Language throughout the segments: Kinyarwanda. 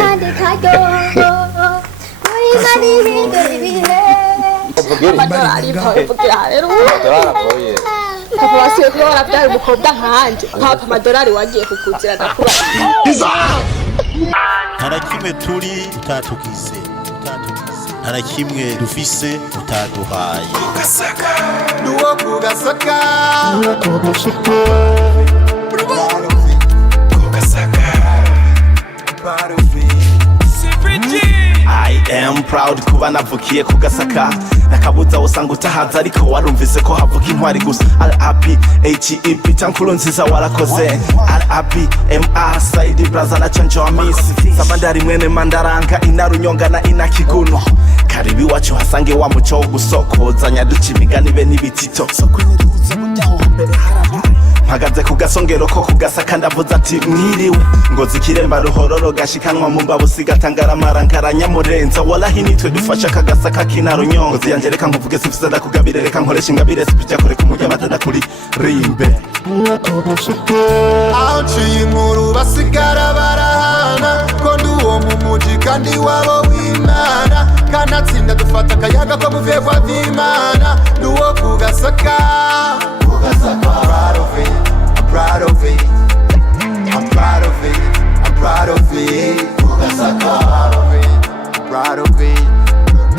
kandi kajyo mwiza n'ibindi amadolari vugira rero amadolari papa wasiye kuba warabyara umukobwa nkanje papa amadolari wagiye kukuzira ndakura harakimwe turi utatugize harakimwe dufise utaduhaye kugasaka nuwo kugasaka I am proud kuba navukiye kugasaka nakabuza usanga utahaza ariko warumvise ko havuka intwari gusa RAP HEP tankuru nziza warakoze RAP MR Saidi Braza na Chanjo Amisi Samandari mwene Mandaranga inarunyonga na inakiguno karibi wacu hasange wa muco wo gusokoza nyaduca imigani be n'ibitito mpagaze ku gasongero ko kugasaka ndavuze ati mwiriwe ngo zikiremba ruhororo gashikanwa mu mbabo sigatangara marankaranya murenza wallahi nitwe dufasha kagasaka kinarunyongo ziyanje reka nkuvuge sifisa ndakugabire reka nkoresha ingabire sipija kore kumujya matada kuri rimbe aciye inkuru basigara barahana ko nduwo mu muji kandi wabo w'Imana kanatsinda dufata akayaga ko muvuye kwa Imana nduwo kugasaka proud of it, I'm proud of it, I'm proud of it, I'm proud of it, I'm proud of it, I'm proud of it,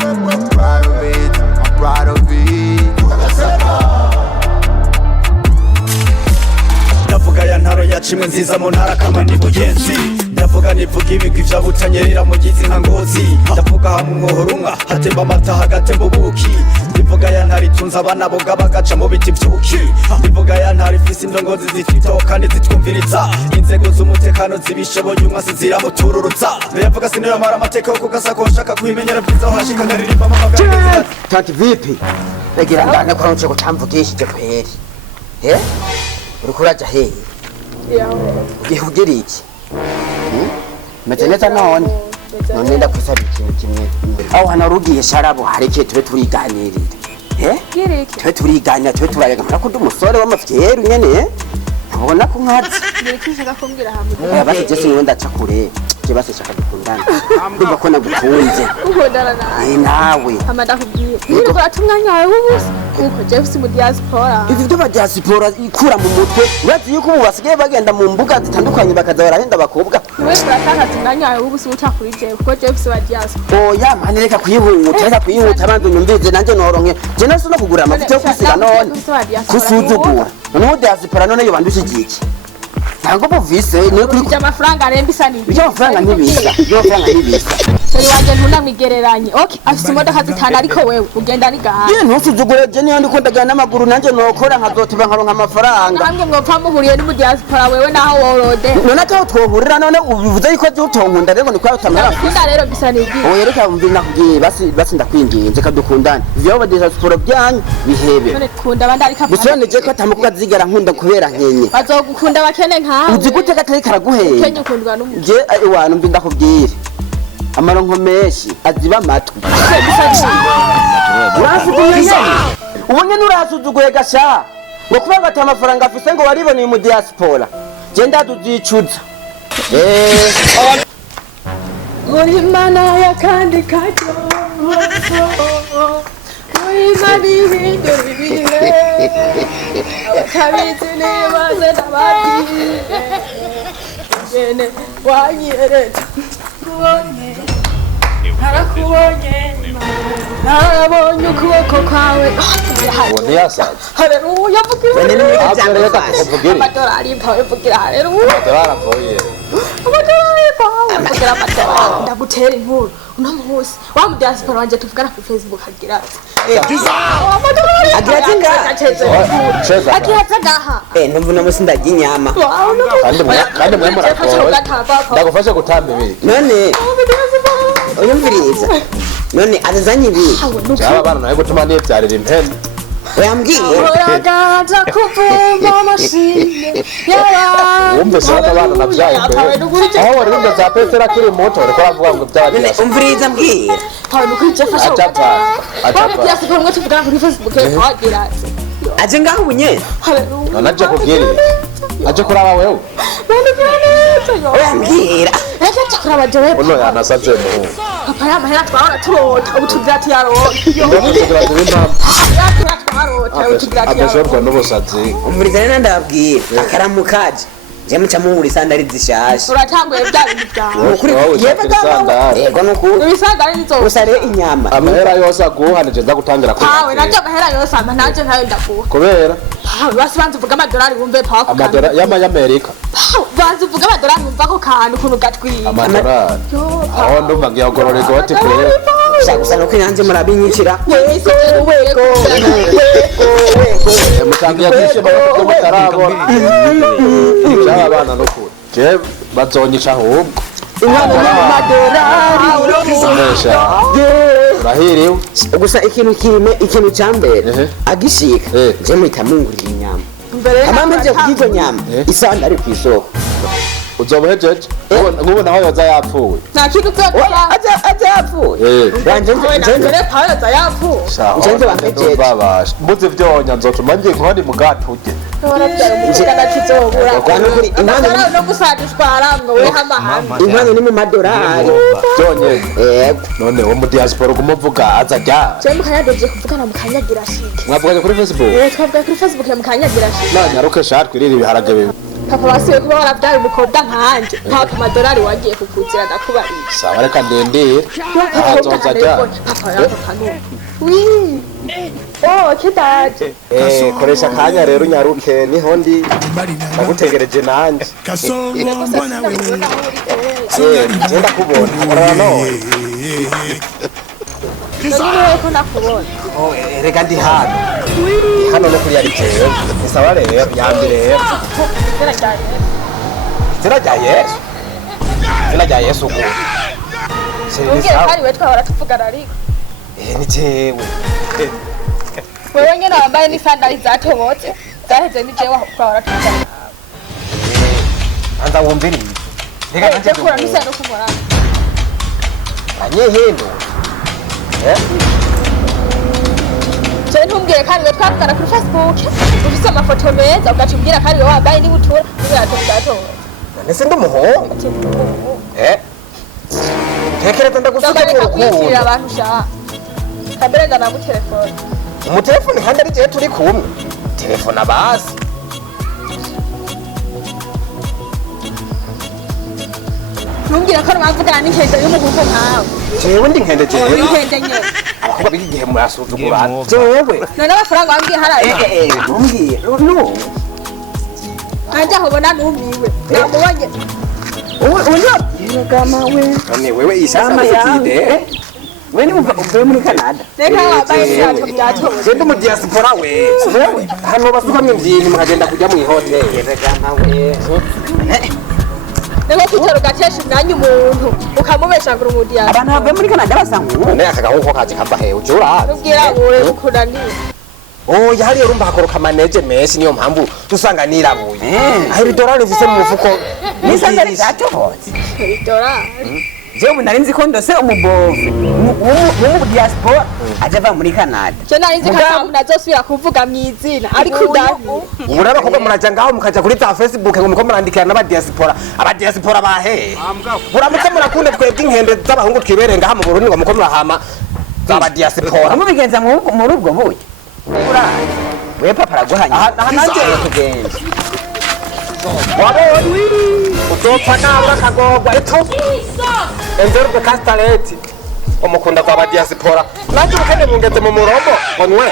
I'm proud of it, I'm proud of it, ndavuga ya ntaro yacimwe nziza mu ntara kama ni buyenzi ndavuga nivuga ibigwi vya butanyerera mu gizi nka ngozi ndavuga hamwe umwohorunga hatemba amata hagatemba ubuki ndivuga ya ntari tunza abana boga bagaca mu biti vy'ubuki ndivuga ya ntari ifise indongozi zifitoho kandi zitwumviriza inzego z'umutekano zibishoboye umwasi ziramutururutsa ndavuga sino yamara amateka yo kugasaka ushaka kwimenyera vyiza aho hashika ndaririmba amagara tati vipi regira ndane kwa nce gutamvugishije kweri uriko uraja hehe ugihugira iki meze neza none ndakwisaba ikintu kimwe aho hano rugiye sharabo hareke tube turiganirira tube turiganira tube turayaga murako ndi umusore w'amafyeru nyene ntabona ko nkazi nikushaka kumbwira hamwe basi Jesse niwe ndaca kure je basi shaka dukundana ndumva ko nagukunze ukundana nawe amada kubwiye niko batumwanya wawe ubusa kuko Jeffs mu diaspora ivi byo ba diaspora ikura mu mutwe urazi yuko ubu basigaye bagenda mu mbuga zitandukanye bakaza barahenda bakobwa wewe turataka tumwanya wawe ubusa utakurije kuko Jeffs wa diaspora oya mane reka kuyihuta abandu nyumvize nanje noronke je naso no kugura amavuta yo kwisiga none kusuzugura none diaspora none yo bandushigiye ntabwo buvise niyo kuri amafaranga arembisa ni ibyo amafaranga ntibisa seri wanje ntunamigereranye okay afite imodoka zitana ariko wewe ugenda ni gaha ye ntusuzugure je niyo ndiko ndagana n'amaguru nanje nokora nkazotuba nkaronka amafaranga hamwe mwopfa muhuriye ni mu diaspora wewe naho worode none ko twohurira none uvuze yuko je utonkunda rero ni kwa utamara kunda rero bisa ni iki oya reka mvi nakubwiye basi ndakwinginze kadukundane ivyo ba diaspora byanyu bihebe none kunda bandi ariko bisone je ko atamukuga zigara nkunda kubera nkenye bazogukunda bakene nkawe uzi gute katari karaguheye kenye ukundwa n'umuntu je iwantu mbi ndakubwire amaronko menshi aziba amatwi ubonye nurasuzuguye gasha ngo kuba ngata amafaranga afise ngo wariboneye mu diaspora je ndaduzicuza muri mana ya kandi kajyo mwiza n'ibindi bibire kabizi nibaze n'abandi jene wanyereta kubonye narakubonye narabonye ukuboko kwawe ubone yasaza haleluya vugira amadolari mpawe vugira haleluya amadolari avuye amadolari mpawe vugira amadolari ndagutera inkuru uno munsi wa mu diaspora wanje tuvugana ku Facebook agira agira gaha numva no musi ndagiye inyama kandi mwe murakora ndagufasha gutamba ibiki none uyumviriza none azazanye ibi cyaba bana nawe gutuma nibyarira impene yambwiye uragaza kuvuma amashine wumve sura abana nabyaye mbere aho wari wumve za Petero akiri muto ariko aravuga ngo byabira umviriza mbwira Paulo kwije fasha atapa byasigaye mwe tuvugana kuri Facebook agira aje ngaho bunye nanaje kubwira aje kuraba wewe oya mbwira reka aje kuraba jewe uno yanasaze mu papa y'amahera twahora turota ubu tugira ati yaronka ndamugira ngo impamvu twarota ubu tugira ati abashobwa n'ubusazi umurizana ndababwira akaramukaje je muca muri sandari zishasha uratanguye bya bintu byawe ukuri yego nukuri ibisandari nizo usare inyama amahera yose aguhanije ndagutangira ko pawe naje amahera yose ama naje ntayo ndakuha kubera pawe basi banze uvuga amadolari wumve pawe amadolari y'amerika banze uvuga amadolari wumva ko kantu ukuntu gatwiye amadolari aho ndumva ngiye gororega bati kure gusa no kwinanje murabinyicira mutangiye kwishima ko mutarabona abana no kure je bazonyica ahubwo inkono y'amadolari urahiriwe gusa ikintu cyambere agishika je muhita mungurira inyama amamenje kugizo nyama isanda ari kwisoko uzobohejeje nk'ubu naho yoza yapfuye nta kintu cyose aza yapfuye wanje nje pawe yoza yapfuye nje bampejeje babasha mbuze vyonya nzotuma ngiye nkoni mugatuge inkwano ni mu madolari none wo mu diaspora umuvuga aza jya mukanyageje kuvugana mukanyagira shike mwavuganye kuri Facebook twavuga kuri Facebook ya mukanyagira shike nanyaruke shatwe riri biharage bibi papa basiwe kuba warabyara umukobwa nkanje nta ku madolari wagiye kukuzira ndakubarira sawa reka ndendere azoza jya papa yapfa wi kidaje koresha kanya rero unyaruke niho ndi nagutegereje nanje genda kubona urara none ko nakubona reka ndi hano no kuri yari jewe sawa rero yambere rero zina rya Yesu ko Ungere kari we twahora tuvugana ariko ni jewe wewe nyene wambaye n'isandali zatobotse zaheze ni jewe twahora tuvugana anza wumviri reka nanje kura nisa no kumora anyehendo je ntumbwire kari we twavugana kuri Facebook ufise amafoto meza ugacumbwira kari we wambaye n'ibutura n'ibirato nese ndumuhongo tekereza ndagusuka urukundo abantu sha kabere ndana mu telefone mu telefone kandi ari je turi kumwe telefone abasi ntumbwire ko mwavugana n'inkende y'umugugu nkawe jewe ndi nkende jewe inkende nye abakobwa b'iki gihe murasuzugura jewe none amafaranga wambwiye haraye ntumbwire no anje aho bona numiwe namubonye none wewe ishama yakide we ni uvuye muri Canada reka wambaye n'ibirato byatobotse je ndi mu diaspora we hano basukamye mbyini mukagenda kujya mu hoteli rega mawe Nego kitero gatesha umwanya umuntu ukamubesha ngo umudiya abantu bavuye muri Canada basangu none akagaho kaje kava he ujura ubwira ure ukunani yari urumva hakoroka maneje menshi niyo mpamvu dusanga nirabuye aho idolari mvise mu mufuko ni sandali zatobotse idolari jewe nari nzi ko ndose umubovu mu diaspora aje ava muri Canada je nari nzi ko nazosubira kuvuga mwizina ariko ndavu uraba koko muraja ngaho mukaja kuri ta Facebook ngo muko murandikira n'aba diaspora bahe uramutse murakunda twebwe inkende z'abahungu twibereye ngaha mu Burundi ngo muko murahama z'aba diaspora mubigenza muri ubwo buye we papa araguhanya aha nanje tugenda wabonye utopfa nabura akagorwa eto enverbe castaleti umukunda kwa diaspora nanje ukene mungeze mu murobo onwe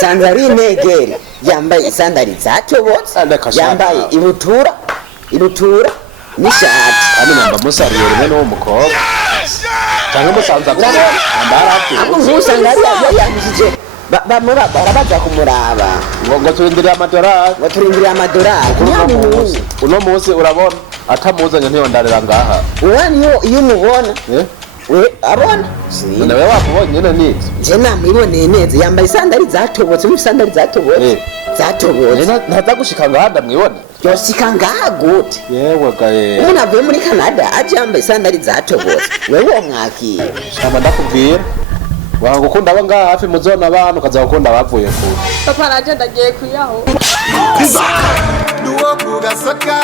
sandali negeri yambaye sandali zatobotse yambaye ibutura n'ishati kandi namba musariye rimwe n'uwo mukobwa cyangwa musanza usanga yamujije barabaza kumuraba ngo turindiriye amadolari uno munsi urabona atamuzanye ntiyondarira ngaha uwani iyo umubona we abona nawe wakubonye na neza je namwiboneye neza yambaye isandari zatobotse mu sandari zatobotse zatobotse ntaza gushika ngahanda mwibona yoshika ngaha gute yewe gaye umuntu avuye muri Canada aje yambaye isandari zatobotse wewe mwakira shamba ndakubwira wanga gukunda aba ngaha hafi muzona abantu kaza gukunda bavuye kure papa naje ndagiye kuyaho Duwo kugasaka